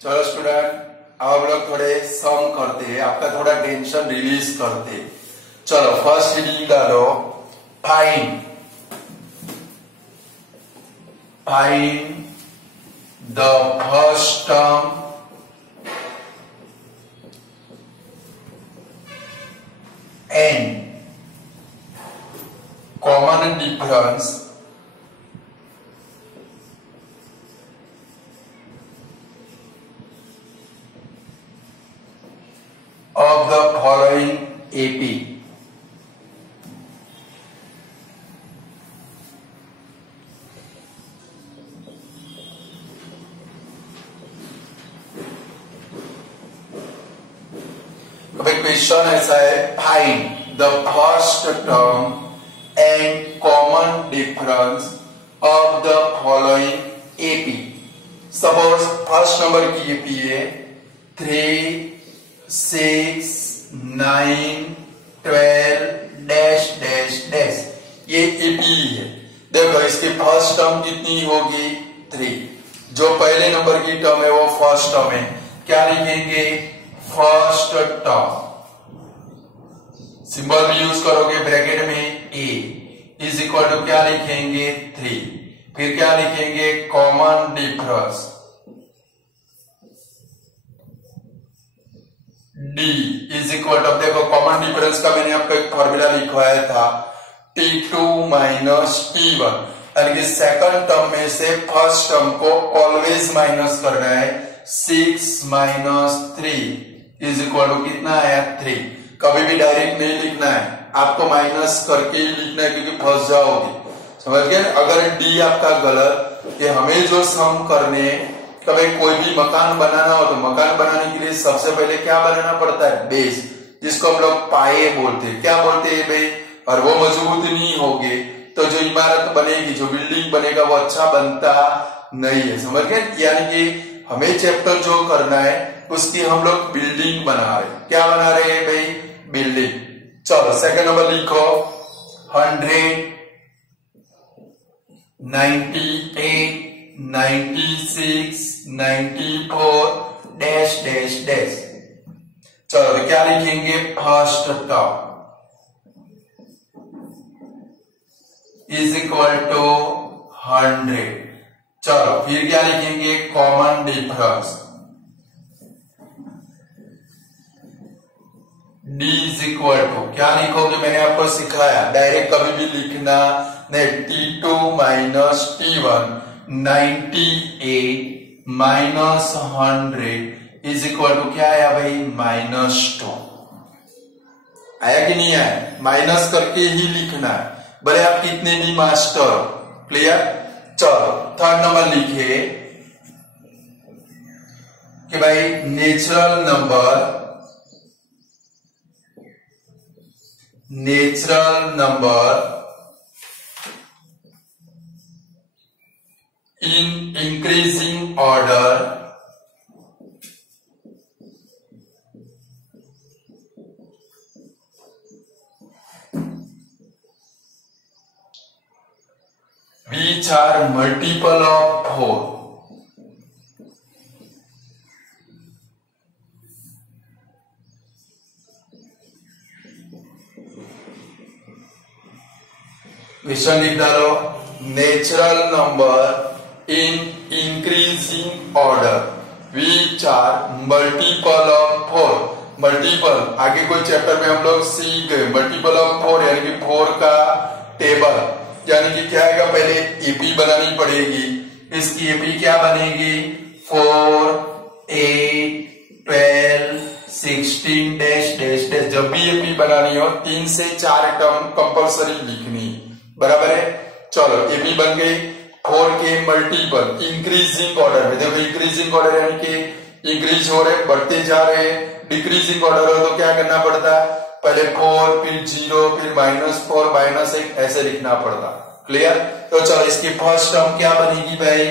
चलो स्टूडेंट, अब हम लोग थोड़े सम करते हैं, आपका थोड़ा टेंशन रिलीज करते हैं। चलो फर्स्ट रीडिंग डालो, find the first term and common difference of the following AP. Question ऐसा है, find the first term and common difference of the following AP. Suppose first number की एपी है 3, 6, 9, 12 dash dash dash, ये AP है। देखो इसकी first term कितनी होगी 3, जो पहले नंबर की टर्म है वो फर्स्ट टर्म है, क्या लिखेंगे फर्स्ट टर्म, सिंबल भी यूज करोगे ब्रैकेट में ए इज इक्वल टू क्या लिखेंगे 3, फिर क्या लिखेंगे common difference D is equal to, देखो कॉमन डिफरेंस का मैंने आपको एक फॉर्मूला लिखवाया था T2 माइनस T1, यानी कि सेकंड टर्म में से फर्स्ट टर्म को ऑलवेज माइनस करना है। 6 माइनस 3 इज इक्वल टू कितना आया 3। कभी भी डायरेक्ट नहीं लिखना है, आपको माइनस करके ही लिखना है क्योंकि फंस जाओगे, समझ गए। अगर डी आपका गलत, कि हमें जो सम करने, कभी कोई भी मकान बनाना हो तो मकान बनाने के लिए सबसे पहले क्या बनाना पड़ता है बेस, जिसको हम लोग पाए बोलते हैं। क्या बोलते हैं भाई, और वो मजबूत नहीं होगे तो जो इमारत बनेगी, जो बिल्डिंग बनेगा वो अच्छा बनता नहीं है, समझ गए। यानी कि हमें चैप्टर जो करना है उसकी हम लोग बिल्डिंग बना रहे, क्या बना रहे हैं भाई बिल्डिंग। चलो सेकंड नंबर लिखो 100, 98, 96, 94 डैश डैश डैश। चलो तो क्या लिखेंगे first term is equal to 100। चलो फिर क्या लिखेंगे common difference D is equal to, क्या लिखोगे मैंने आपको सिखाया, डायरेक्ट कभी भी लिखना नहीं। T2 minus T1 98 minus 100 is equal to क्या आया भाई -2। आया कि नहीं आया, माइनस करके ही लिखना है, भले आप कितने भी मास्टर हो। क्लियर। चलो थर्ड नंबर लिखिए कि भाई natural number in increasing order which are multiple of 4 question लिख डालो, natural number in increasing order which are multiple of 4। Multiple आगे कोई चैप्टर में हम लोग सीख गए, मल्टीपल ऑफ 4 यानी कि 4 का टेबल, यानी कि क्या आएगा, पहले एपी बनानी पड़ेगी। इसकी एपी क्या बनेगी 4, 8, 12, 16 डैश डैश डैश। जब भी एपी बनानी हो 3 से 4 टर्म कंपल्सरी लिखनी, बराबर है। चलो एपी बन गई, 4 के मल्टीपल इंक्रीजिंग ऑर्डर में। देखो इंक्रीजिंग ऑर्डर यानी कि इंक्रीज हो रहे, बढ़ते जा रहे। डिक्रीजिंग ऑर्डर हो तो क्या करना पड़ता, पहले 4 फिर 0 फिर -4 -1 ऐसे लिखना पड़ता। क्लियर। तो चलो इसकी फर्स्ट टर्म क्या बनेगी भाई,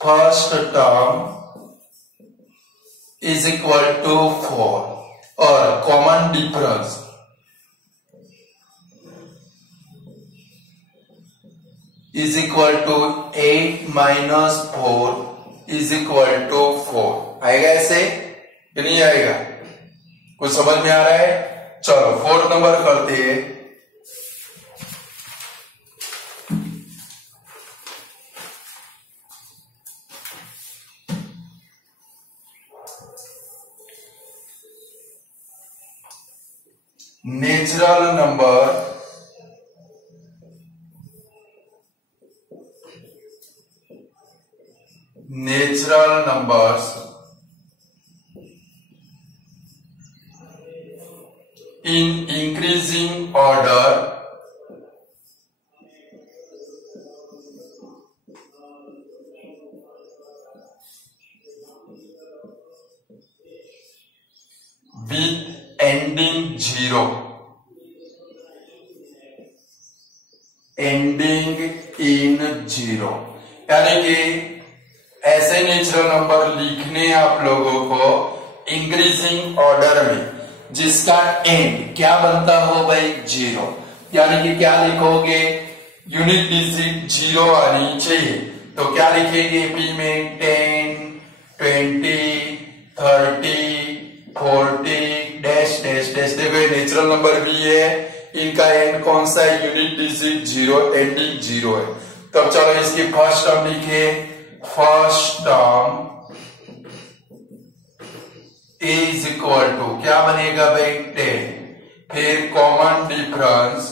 first term is equal to 4 और common difference is equal to 8 - 4 is equal to 4। आएगा ऐसे कि नहीं आएगा? कुछ समझ में आ रहा है? चलो 4th नंबर करते हैं। Natural number in increasing order with ending zero, ending in zero, यानी कि ऐसे नेचुरल नंबर लिखने आप लोगों को इंक्रीजिंग ऑर्डर में जिसका एंड क्या बनता हो भाई? 0। यानी कि क्या लिखोगे? यूनिट डिजिट 0 आनी चाहिए। तो क्या लिखेंगे पी में? 10, 20, 30, 40 डैश डैश डैश। देखो ये नेचुरल नंबर भी है, इनका एंड कौन सा है? यूनिट डिजिट 0, एंडिंग 0 है। तब चलो इसकी फर्स्ट टर्म लिखे। First term is equal to क्या बनेगा भाई? 10। फिर common difference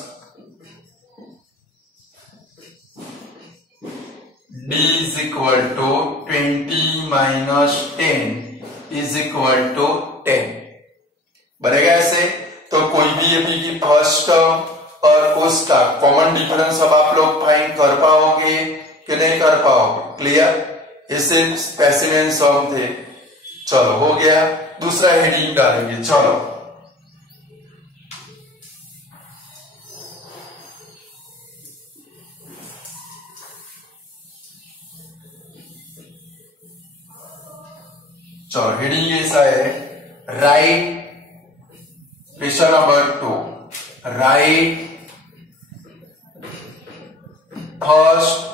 d is equal to 20 minus 10 is equal to 10 बनेगा ऐसे। तो कोई भी एपी की फर्स्ट टर्म और उसका कॉमन डिफरेंस अब आप लोग फाइंड कर पाओगे कि नहीं कर पाओगे? क्लियर? इससे पैसिव एंड सम थे। चलो हो गया। दूसरा हेडिंग डालेंगे। चलो चलो हेडिंग ऐसा है, right question number 2, right first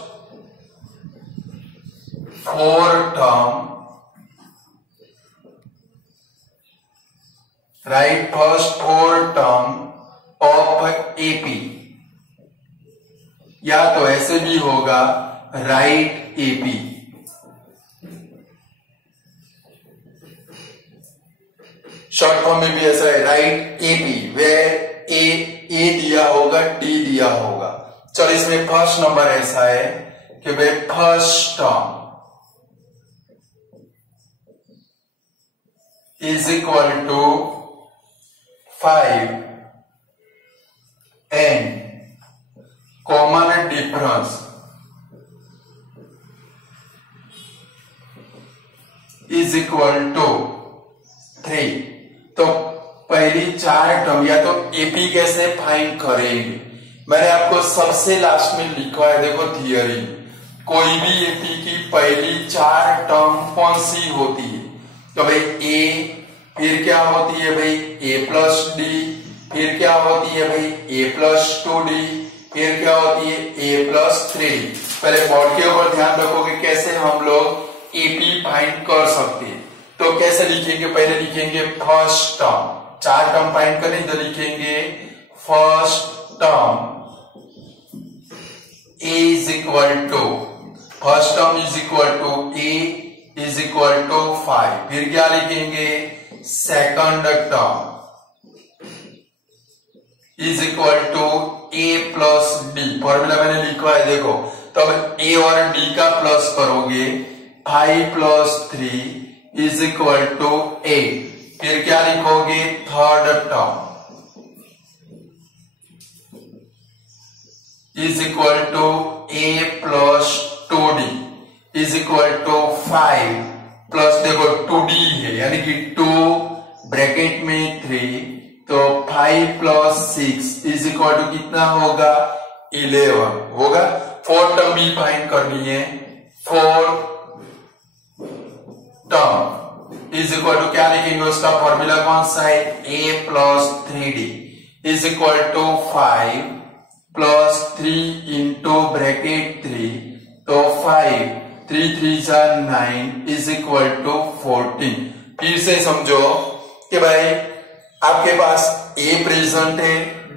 4 term, right first 4 term of AP, या तो ऐसे भी होगा राइट एपी, शॉर्ट फॉर्म में भी ऐसा है राइट एपी, वेयर ए दिया होगा, डी दिया होगा। चलो इसमें फर्स्ट नंबर ऐसा है कि भाई first term is equal to 5 and common difference is equal to 3। तो पहली 4 टर्म, या तो एपी कैसे फाइंड करेंगे? मैंने आपको सबसे लास्ट में लिखा है, देखो थियरी, कोई भी एपी की पहली 4 टर्म कौन सी होती है? तो भाई ए, फिर क्या होती है भाई ए प्लस डी, फिर क्या होती है भाई ए प्लस 2d, फिर क्या होती है ए प्लस 3d। पहले बोर्ड के ऊपर ध्यान रखोगे कैसे हम लोग एपी फाइंड कर सकते हैं। तो कैसे लिखेंगे? पहले लिखेंगे फर्स्ट टर्म, 4 टर्म फाइंड करें तो लिखेंगे first term is equal to, first term is equal to A is equal to 5। फिर क्या लिखेंगे? Second term is equal to A plus D. Formula मैंने लिखा है देखो, तब ए और डी का प्लस करोगे, 5 प्लस 3 इज इक्वल टू 8। फिर क्या लिखोगे? Third term is equal to A plus 2d is equal to 5 plus, देखो 2d है यानी कि 2 ब्रैकेट में 3, तो 5 प्लस 6 इज इक्वल टू कितना होगा? 11 होगा। 4 टर्म भी फाइंड करनी है। 4 टर्म इज इक्वल टू क्या लिखेंगे? उसका फॉर्मूला कौन सा है? a plus 3d is equal to 5 plus 3 into bracket 3, तो 5 3 3 जा 9 इज इक्वल टू 14। फिर से समझो कि भाई आपके पास ए प्रेजेंट है,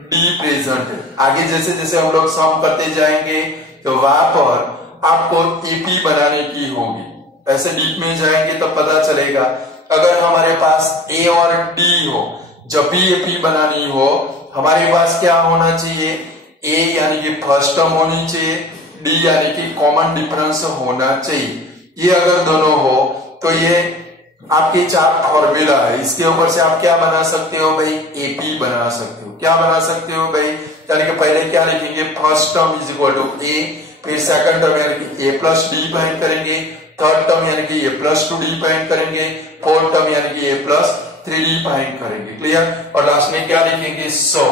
डी प्रेजेंट है। आगे जैसे जैसे हम लोग सम करते जाएंगे तो वहां पर आपको एपी बनाने की होगी। ऐसे डीप में जाएंगे तो पता चलेगा। अगर हमारे पास ए और डी हो, जब भी एपी बनानी हो हमारे पास क्या होना चाहिए, ए यानी कि फर्स्ट टर्म होनी चाहिए, डी यानी कि कॉमन डिफरेंस होना चाहिए। ये अगर दोनों हो तो ये आपके 4 फॉर्मूला है। इसके ऊपर से आप क्या बना सकते हो भाई, एपी बना सकते हो। क्या बना सकते हो भाई, यानी कि पहले क्या लिखेंगे, first term is equal to A, फिर सेकंड टर्म यानी कि ए प्लस डी फाइंड करेंगे, थर्ड टर्म यानी कि ए प्लस 2डी फाइंड करेंगे, फोर्थ टर्म यानी कि ए प्लस 3डी फाइंड करेंगे। क्लियर। और लास्ट में क्या लिखेंगे, so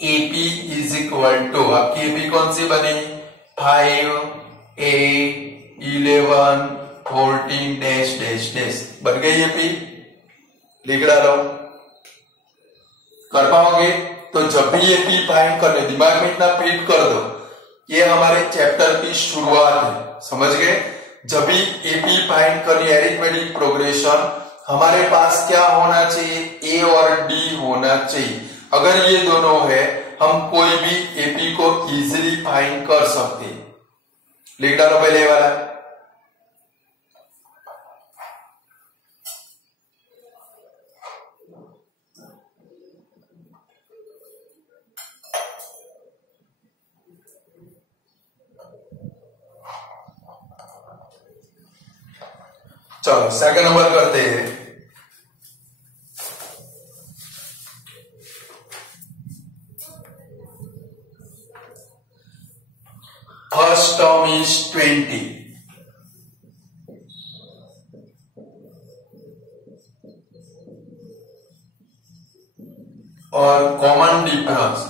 AP is equal to, आपकी एपी कौन सी बनी, 5 8 11 14 डैश डैश डैश बन गई एपी। लिख डालो, कर पाओगे तो जब भी एपी फाइंड करने दिमाग में इतना फिट कर दो, ये हमारे चैप्टर की शुरुआत है, समझ गए। जब भी एपी फाइंड करनी अरिथमेटिक प्रोग्रेशन, हमारे पास क्या होना चाहिए, ए और डी होना चाहिए। अगर ये दोनों है हम कोई भी एपी को इजीली फाइंड कर सकते हैं। लिख डालो पहले वाला, चलो सेकंड नंबर करते हैं। फर्स्ट टर्म इज 20 और common difference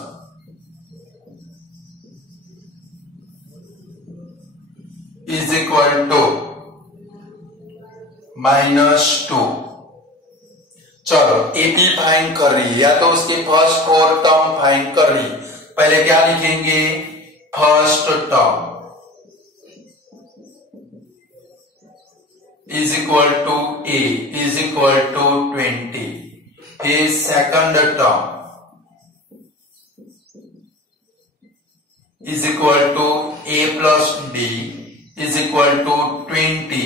is equal to -2। चलो एपी फाइंड कर रही है, या तो उसके फर्स्ट 4 टर्म फाइंड कर रही है। पहले क्या लिखेंगे, first term is equal to A is equal to 20, फिर second term is equal to A plus D is equal to 20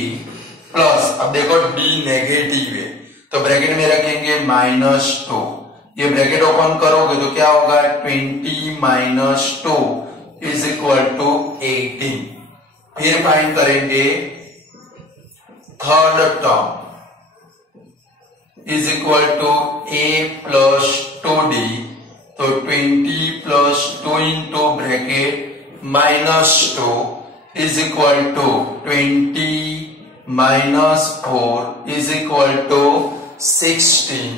plus, अब देखो डी नेगेटिव है तो ब्रैकेट में रखेंगे -2। ये ब्रैकेट ओपन करोगे तो क्या होगा, 20 - 2 इज इक्वल टू 18। फिर फाइंड करेंगे third term is equal to A plus two D, तो 20 plus 2 into bracket -2 is equal to 20 -4 is equal to 16।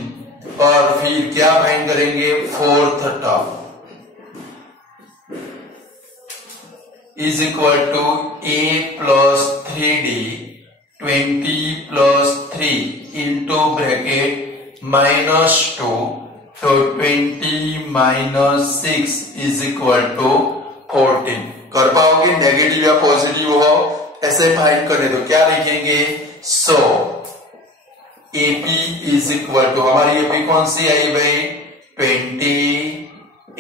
और फिर क्या फाइंड करेंगे, fourth term is equal to A plus 3डी 20 प्लस 3 इंटू ब्रैकेट -2, तो 20 - 6 is equal to 14। कर पाओगे, negative या पॉजिटिव हो ऐसे फाइंड करने तो क्या लिखेंगे, so AP is equal to, हमारी एपी कौन सी आई भाई, 20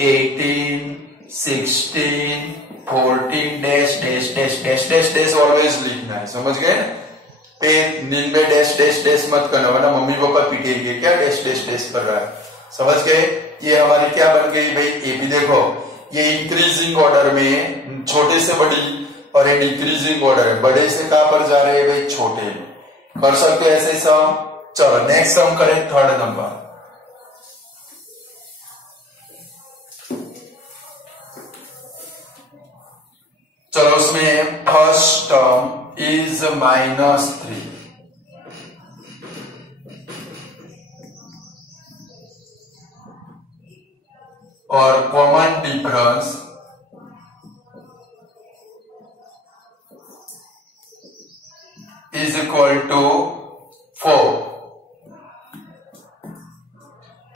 18 16 14 dash dash dash dash dash dash always लिखना है, समझ गए ना। फिर नींद में डैश डैश डैश मत करना वरना मम्मी पापा पीटेंगे, क्या डैश डैश डैश कर रहा है, समझ गए। ये हमारी क्या बन गई भाई, एपी। देखो ये इंक्रीजिंग ऑर्डर में छोटे से बड़ी और एक डिक्रीजिंग ऑर्डर है, बड़े से कहां पर जा रहे हैं भाई, छोटे। कर सकते हो ऐसे सम। चलो नेक्स्ट सम करें, थर्ड नंबर। चलो उसमें फर्स्ट टर्म इज -3 और common difference is equal to 4।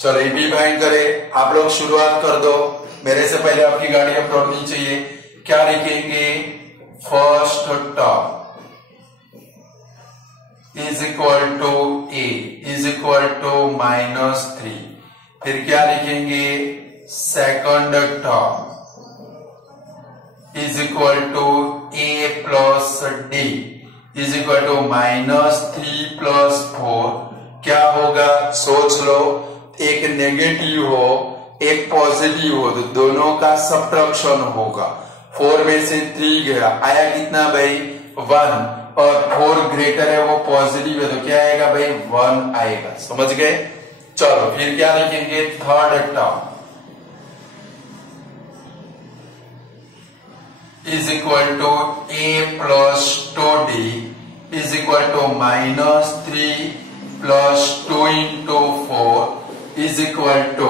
चलो ये भी फाइंड करें, आप लोग शुरुआत कर दो, मेरे से पहले आपकी गाड़ी अपलोड नहीं चाहिए। क्या लिखेंगे, first term is equal to A is equal to -3। फिर क्या लिखेंगे, second term is equal to A plus D is equal to -3 + 4। क्या होगा सोच लो, एक नेगेटिव हो एक पॉजिटिव हो तो दोनों का सब्ट्रैक्शन होगा। 4 में से 3 गया, आया कितना भाई 1, और 4 ग्रेटर है वो पॉजिटिव है तो क्या आएगा भाई 1 आएगा। समझ गए। चलो फिर क्या लिखेंगे, third term is equal to A plus 2d is equal to -3 + 2 × 4 is equal to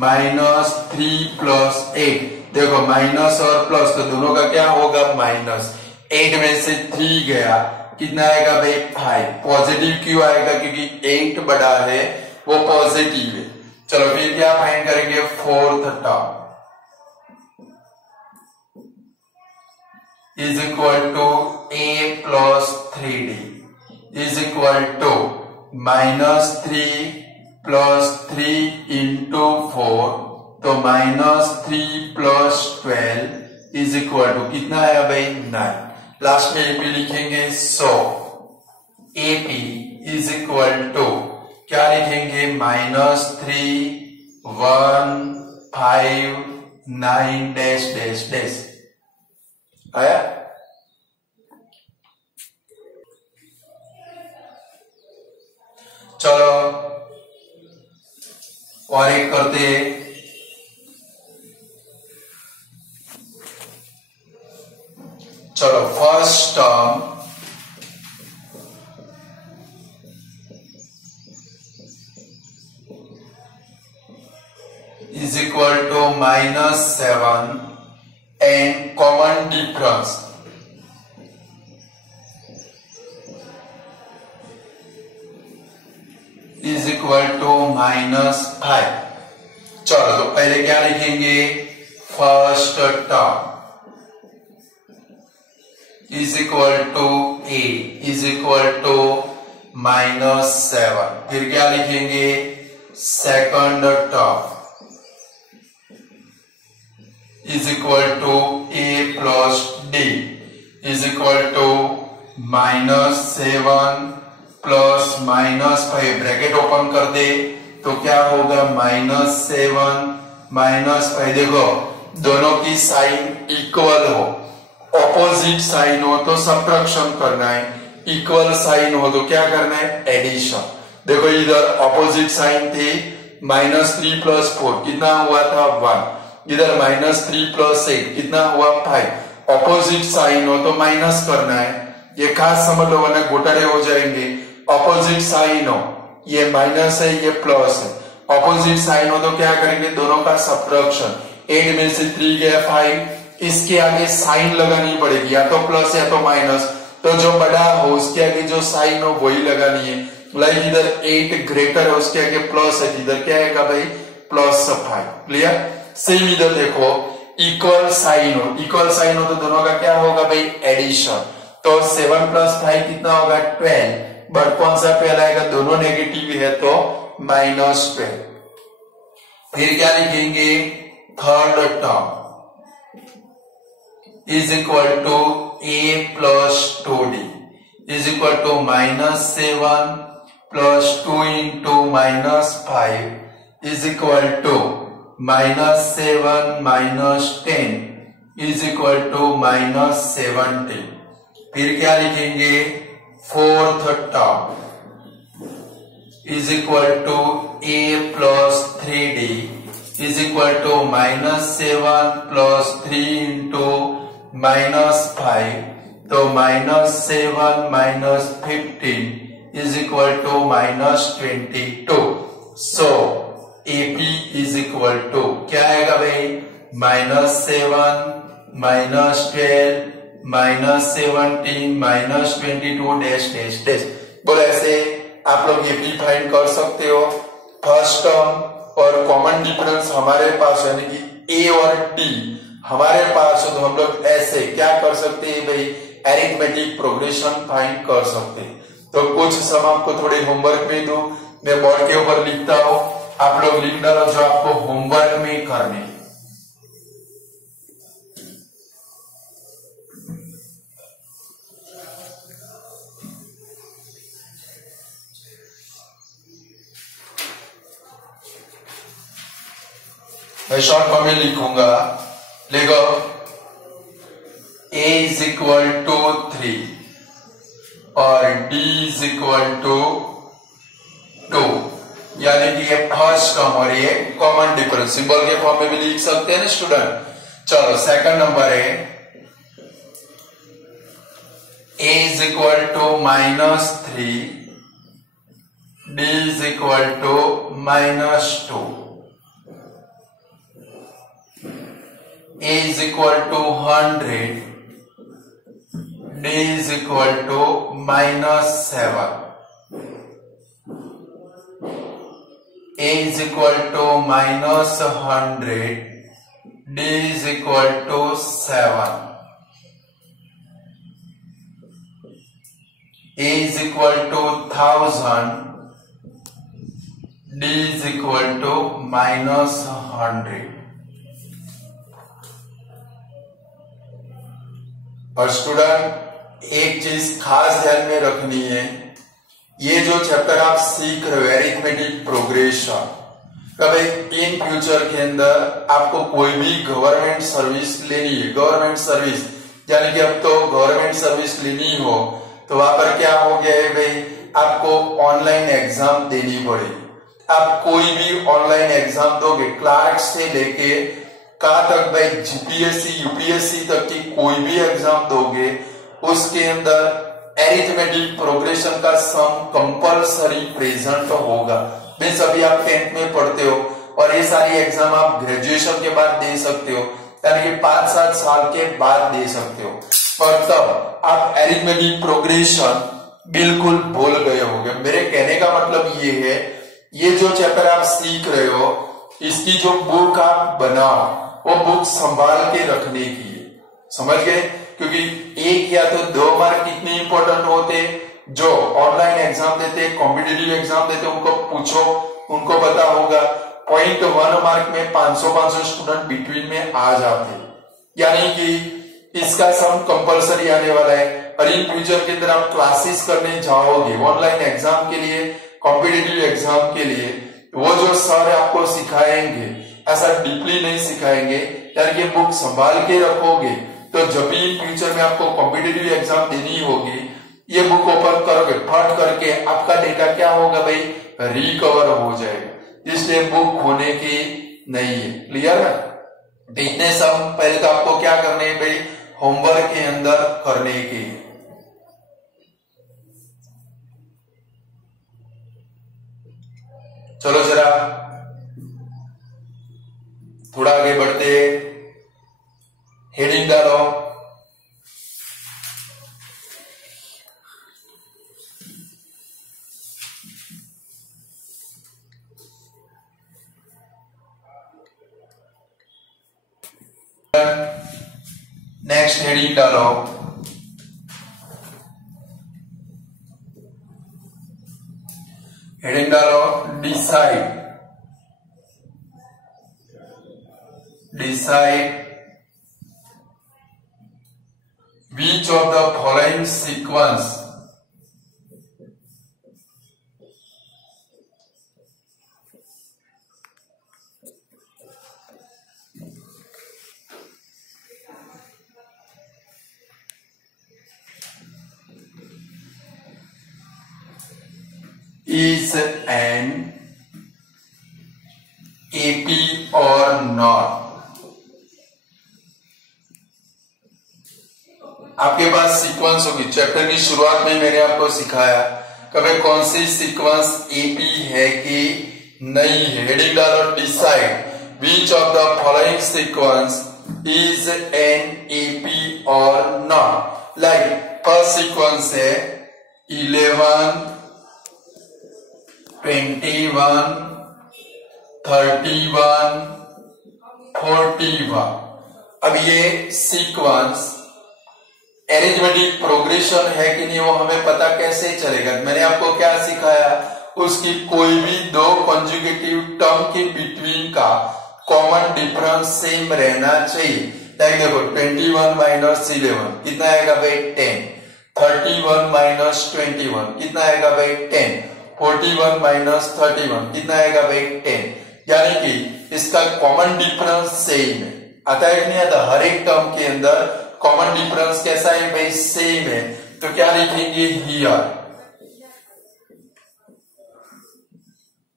-3 + 8। देखो माइनस और प्लस तो दोनों का क्या होगा माइनस। 8 में से 3 गया, कितना आएगा भाई 5। पॉजिटिव क्यों आएगा, क्योंकि 8 बड़ा है वो पॉजिटिव है। चलो फिर क्या फाइंड करेंगे, fourth term is equal to a + 3d is equal to -3 + 3 × 4 तो -3 + 12 इज इक्वल टू कितना आया भाई 9। लास्ट में एपी लिखेंगे, so AP is equal to क्या लिखेंगे, -3 1 5 9 डैश डैश डैश। आया। चलो और एक करते, चलो first term is equal to -7 and common difference is equal to -5। चलो तो पहले क्या लिखेंगे, first term is equal to a is equal to -7। फिर क्या लिखेंगे, second term is equal to a + d is equal to -7 + -5। Bracket open कर दे तो क्या होगा, -7 -5। देखो दोनों की साइन इक्वल हो, ऑपोजिट साइन हो तो सब्ट्रैक्शन करना है, इक्वल साइन हो तो क्या करना है, एडिशन। देखो इधर ऑपोजिट साइन थे, -3 + 4 कितना हुआ था 1, इधर -3 + 8 कितना हुआ 5। ऑपोजिट साइन हो तो माइनस करना है, ये खास समझ लो वरना घोटाले हो जाएंगे। ऑपोजिट साइन हो, ये माइनस है ये प्लस है, ऑपोजिट साइन हो तो क्या करेंगे, दोनों का सब्ट्रैक्शन। 8 में से 3 गया 5, इसके आगे साइन लगानी पड़ेगी, या तो प्लस या तो माइनस, तो जो बड़ा हो उसके आगे जो साइन हो वही लगानी है। लाइक इधर 8 ग्रेटर है उसके आगे प्लस है, इधर क्या आएगा भाई +5। क्लियर। सेम इधर देखो इक्वल साइन हो, इक्वल साइन हो तो दोनों का क्या होगा भाई एडिशन। तो 7 + 5 कितना होगा 12, बट कौन सा 12 आएगा, दोनों नेगेटिव है तो -12। फिर क्या लिखेंगे, third term is equal to a + 2d is equal to -7 + 2 × -5 is equal to -7 - 10 is equal to -17। फिर क्या लिखेंगे, fourth term is equal to a + 3d is equal to -7 + 3 × -5 तो -7 - 15 is equal to -22। So AP is equal to क्या आएगा भाई, -7 - 12 -17 -22 dash dash dash. बोले ऐसे आप लोग AP फाइंड कर सकते हो। फर्स्ट टर्म और कॉमन डिफरेंस हमारे पास यानी कि A और D हमारे पास हो तो हम लोग ऐसे क्या कर सकते हैं भाई, एरिथमेटिक प्रोग्रेशन फाइंड कर सकते हैं। तो कुछ सम आपको थोड़े होमवर्क में दो, मैं बोर्ड के ऊपर लिखता हूं, आप लोग लिख डालो जो आपको होमवर्क में करने। मैं शॉर्ट फॉर्म में लिखूंगा, लिखो a इज इक्वल टू 3 और d इज इक्वल टू 2, यानी कि ये फर्स्ट टर्म और ये कॉमन डिफरेंस सिंबल के फॉर्म में भी लिख सकते हैं ना स्टूडेंट। चलो सेकंड नंबर है a is equal to -3, d is equal to -2, a is equal to 100, d is equal to -7, a is equal to -100, d is equal to 7, a is equal to 1000, d is equal to -100। और student एक चीज खास ध्यान में रखनी है, ये जो चैप्टर आप सीख रहे हो एरिथमेटिक प्रोग्रेशन, कभी इन फ्यूचर के अंदर आपको कोई भी गवर्नमेंट सर्विस लेनी है, गवर्नमेंट सर्विस यानी कि अब तो गवर्नमेंट सर्विस लेनी हो तो वहां पर क्या हो गया है भाई, आपको ऑनलाइन एग्जाम देनी पड़ेगी। आप कोई भी ऑनलाइन एग्जाम दोगे, क्लार्क से लेके कहां तक भाई जीपीएससी यूपीएससी तक की कोई भी एग्जाम दोगे, उसके अंदर एरिथमेटिक प्रोग्रेशन का सम कंपलसरी प्रेजेंट होगा। मीन्स अभी आप 10th में पढ़ते हो और ये सारी एग्जाम आप ग्रेजुएशन के बाद दे सकते हो, यानी कि 5-7 साल के बाद दे सकते हो। और तब आप एरिथमेटिक प्रोग्रेशन बिल्कुल भूल गए होंगे। मेरे कहने का मतलब ये है, ये जो चैप्टर आप सीख रहे हो इसकी जो बुक आप बनाओ वो बुक संभाल के रखने की है, समझ गए? क्योंकि 1 या तो 2 मार्क कितने इंपॉर्टेंट होते, जो ऑनलाइन एग्जाम देते, कॉम्पिटिटिव एग्जाम देते, उनको पूछो, उनको पता होगा। 0.1 मार्क में 500 स्टूडेंट बिटवीन में आ जाते, यानी कि इसका सम कंपलसरी आने वाला है। और इन फ्यूचर के अंदर आप क्लासेस करने जाओगे ऑनलाइन एग्जाम के लिए, कॉम्पिटिटिव एग्जाम के लिए, वो जो सर आपको सिखाएंगे ऐसा डीपली नहीं सिखाएंगे, यानी कि बुक संभाल के रखोगे तो जब भी फ्यूचर में आपको कॉम्पिटिटिव एग्जाम देनी होगी, ये बुक ओपन करोगे, फट करके आपका डेटा क्या होगा भाई, रिकवर हो जाएगा। इसलिए बुक खोने की नहीं है, क्लियर है? तो इतने सब पहले तो आपको क्या करने है भाई, होमवर्क के अंदर करने की। चलो जरा थोड़ा आगे बढ़ते, हेडिंग डालो। नेक्स्ट हेडिंग डालो, हेडिंग डालो decide, decide which of the following sequence is an AP or not। आपके पास सीक्वेंस होगी, चैप्टर की शुरुआत में मैंने आपको सिखाया कभी कौन सी सीक्वेंस एपी है कि नहीं है। हेडिंग डालो decide which of the following sequence is an AP और नॉट। लाइक फर्स्ट सीक्वेंस है 11, 21, 31, 41। अब ये सीक्वेंस एरिथमेटिक प्रोग्रेशन है कि नहीं वो हमें पता कैसे चलेगा। मैंने आपको क्या सिखाया, उसकी कोई भी दो कंजुगेटिव टर्म के बिटवीन का कॉमन डिफरेंस सेम रहना चाहिए। लाइक देखो 21 माइनस 11 कितना आएगा भाई 10, 31 माइनस 21 कितना आएगा भाई 10, 41 माइनस 31 कितना आएगा भाई 10। यानी कि इसका कॉमन डिफरेंस सेम है। आता है कि नहीं आता, हर एक टर्म के अंदर कॉमन डिफरेंस कैसा है भाई सेम है। तो क्या लिखेंगे here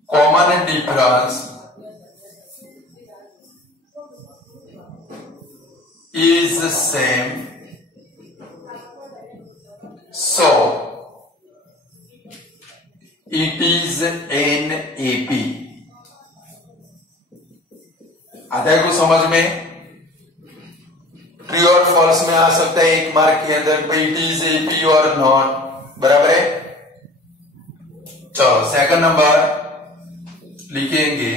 common difference is same, so it is an AP। आता है कुछ समझ में? ट्रू और फॉल्स में आ सकता है एक मार्क के अंदर, इट इज एपी और नॉट, बराबर है। चलो सेकंड नंबर लिखेंगे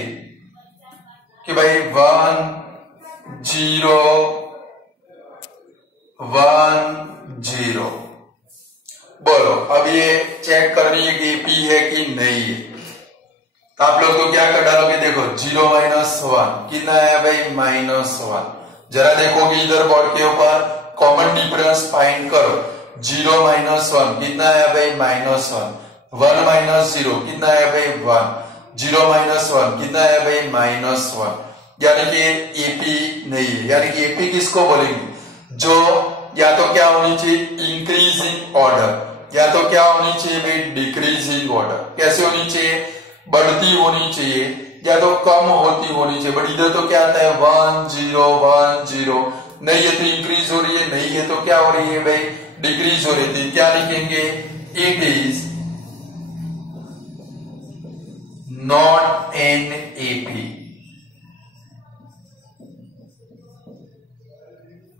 कि भाई 1 0 1 0। बोलो अब ये चेक करनी है कि एपी है कि नहीं है। तो आप लोग तो क्या कर डालोगे, देखो 0 माइनस 1 कितना है भाई -1। जरा देखोगे इधर बोर्ड के ऊपर कॉमन डिफरेंस फाइंड करो। 0 माइनस 1 कितना है भाई -1, 1 माइनस 0 कितना है भाई 1, 0 माइनस 1 कितना है भाई -1। यानी कि एपी नहीं है। यानी कि एपी किसको बोलेंगे, जो या तो क्या होनी चाहिए इंक्रीजिंग ऑर्डर, या तो क्या होनी चाहिए भाई डिक्रीजिंग ऑर्डर। कैसे होनी चाहिए, बढ़ती होनी चाहिए या तो कम होती होनी चाहिए। बट इधर तो क्या आता है 1 0 1 0, नहीं है तो इंक्रीज हो रही है, नहीं है तो क्या हो रही है भाई डिक्रीज हो रही थी। क्या लिखेंगे, it is not an AP.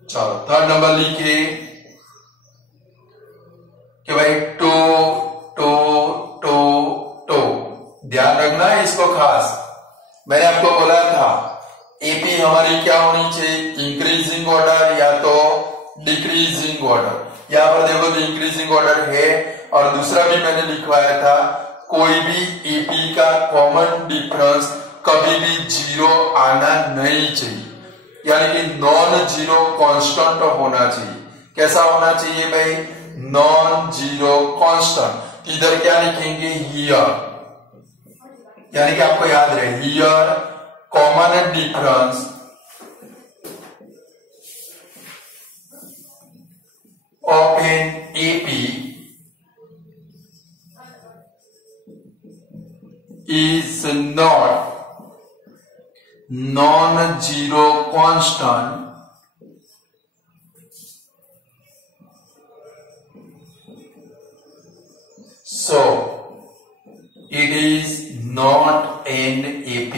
चलो थर्ड नंबर लिखिए कि भाई 2 2 2 2। ध्यान रखना है इसको खास। मैंने आपको बोला था एपी हमारी क्या होनी चाहिए इंक्रीजिंग ऑर्डर या तो डिक्रीजिंग ऑर्डर। यहां पर देखो तो इंक्रीजिंग ऑर्डर है, और दूसरा भी मैंने लिखवाया था कोई भी एपी का कॉमन डिफरेंस कभी भी 0 आना नहीं चाहिए। यानी कि नॉन जीरो कांस्टेंट होना चाहिए। कैसा होना चाहिए भाई, नॉन जीरो कांस्टेंट। इधर क्या लिखेंगे हियर, यानी कि आपको याद रहे here common difference of an AP is not non-zero constant so it is not an AP।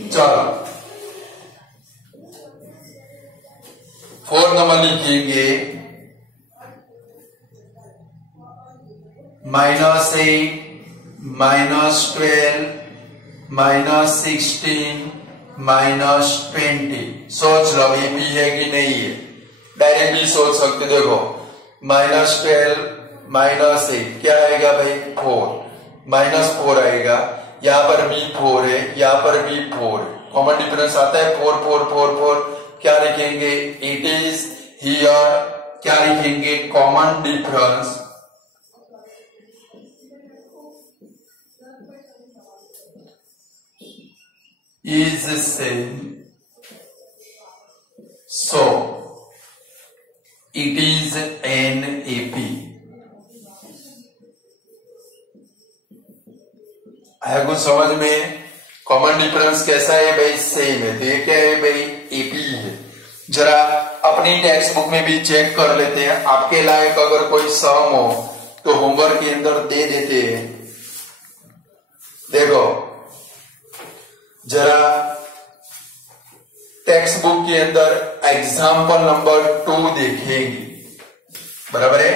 चलो 4 नंबर लिखेंगे -8 -12 -16 -20। सोच लो एपी है कि नहीं है, डायरेक्टली सोच सकते। देखो -12 -8 क्या आएगा भाई 4, -4 आएगा। यहां पर भी 4 है, यहां पर भी 4 है, कॉमन डिफरेंस आता है 4 4 4 4। क्या लिखेंगे, इट इज हियर क्या लिखेंगे common difference is same, so it is an AP। आया कुछ समझ में? कॉमन डिफरेंस कैसा है भाई, सेम है। तो ये क्या है भाई, एपी है। जरा अपनी टेक्स्ट बुक में भी चेक कर लेते हैं। आपके लायक अगर कोई सम हो तो होमवर्क के अंदर दे देते हैं। देखो जरा टेक्स्ट बुक के अंदर एग्जाम्पल नंबर 2 देखेंगे, बराबर है।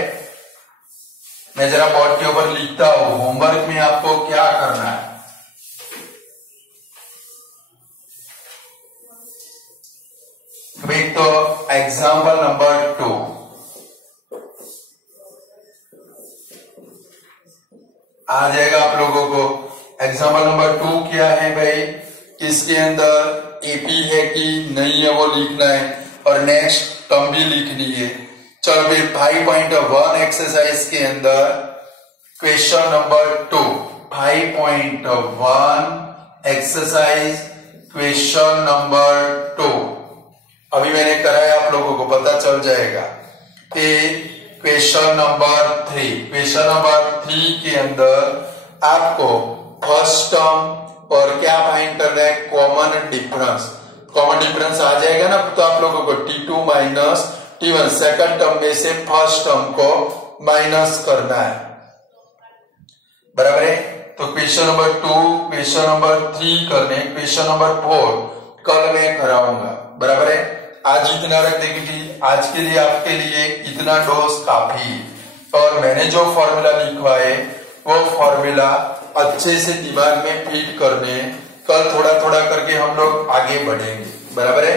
मैं जरा बोर्ड के ऊपर लिखता हूं, होमवर्क में आपको क्या करना है। एक तो एग्जाम्पल नंबर 2, आ जाएगा आप लोगों को। एग्जाम्पल नंबर 2 क्या है भाई, इसके अंदर एपी है कि नहीं है वो लिखना है और नेक्स्ट टर्म भी लिखनी है। चलो भाई 5.1 एक्सरसाइज के अंदर question number 2, 5.1 exercise question number 2 अभी मैंने कराया, आप लोगों को पता चल जाएगा। फिर क्वेश्चन नंबर 3, क्वेश्चन नंबर 3 के अंदर आपको फर्स्ट टर्म और क्या फाइंड करना है, कॉमन डिफरेंस। कॉमन डिफरेंस आ जाएगा ना, तो आप लोगों को T2 minus T1 second term में से फर्स्ट टर्म को माइनस करना है, बराबर है। तो क्वेश्चन नंबर 2, क्वेश्चन नंबर 3 करने, क्वेश्चन नंबर 4 कल मैं कराऊंगा, बराबर है। आज इतना रख देंगे, आज के लिए आपके लिए इतना डोज काफी है। और मैंने जो फॉर्मूला लिखवा है वो फॉर्मूला अच्छे से दिमाग में फिट करने, कल थोड़ा थोड़ा करके हम लोग आगे बढ़ेंगे, बराबर है।